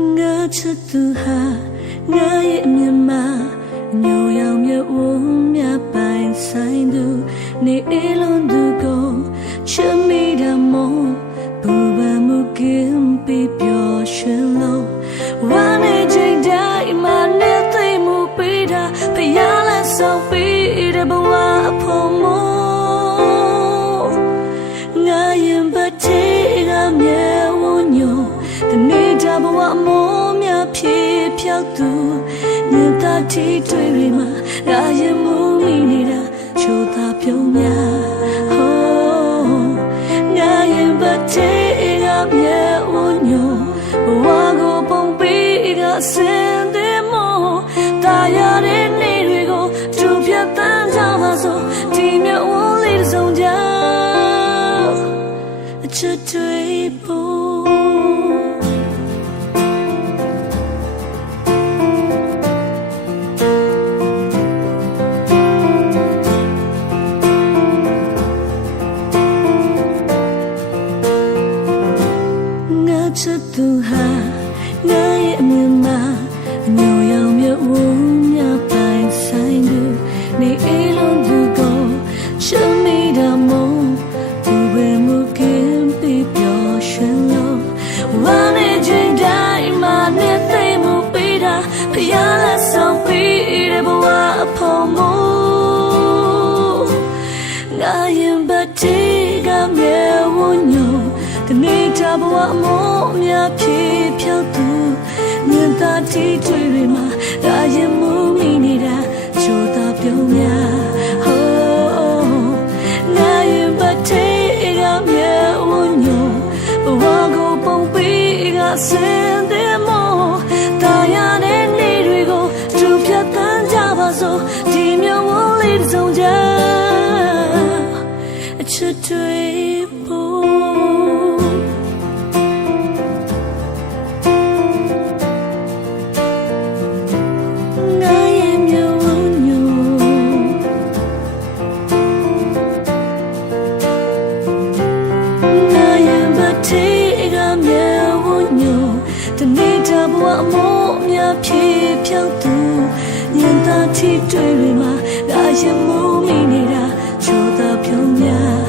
ngỡ chất tu hà ngỡ ye miên ma nhiều yao miên uống mía bài say du ne elon du go chấm mi đam mô bu ba mu kim pi pyo xuyên lâu wa ne jai dai ma ne thay mu pi da pi ya la sao pi da ba wa pho mo ngỡ yên bất thế ga miên wo nyo the ne da ba wa mo mía phi phiao tu nhìn ta chỉတွေ့ရမှာရာရင်မူမိနေတာချိုသာပြုံးများငါရင်ပတ်သေးကမြဲဝညိုဘဝကိုပုံပေးတာစင်တယ်မို့တာရတဲ့နေတွေကိုသူပြတ်တန်းကြပါစို့ဒီမြတ်ဝလေးတစ်စုံကြအချစ်တွေဖို့chất tu hà ngỡ ye miên ma nhiều yao miên uống mía bài say du ne elon du go chấm mi đam mô bu bê mu kim pi pyo xuyên lâu wa ne jai dai ma ne thay mu pi da pi ya la sao pi de ba wa pho mo ngã yên bất thế ga mẹ wo nyo the ne da ba wa moမြာဖြစ်ဖြောက်သူမြင်သာတီးတွေ့ရမှာဒါရင်မူမိနေတာချိုသာပြုံးများငါရင်ပတ်သေးကမြဲဝညိုဘဝကိုပုံပေးကစင်တယ်မို့တာရတဲ့နေတွေကိုသူဖြတ်တန်းကြပါစို့ဒီမျိုးဝလေးတစ်စုံကြအချစ်တွေဖို့ဘဝအမိုးအများဖြစ်ဖြောက်သူညင်သာထိတွေ့ရမှာဒါရင်မူမိနေတာချိုးသာပြုံးများ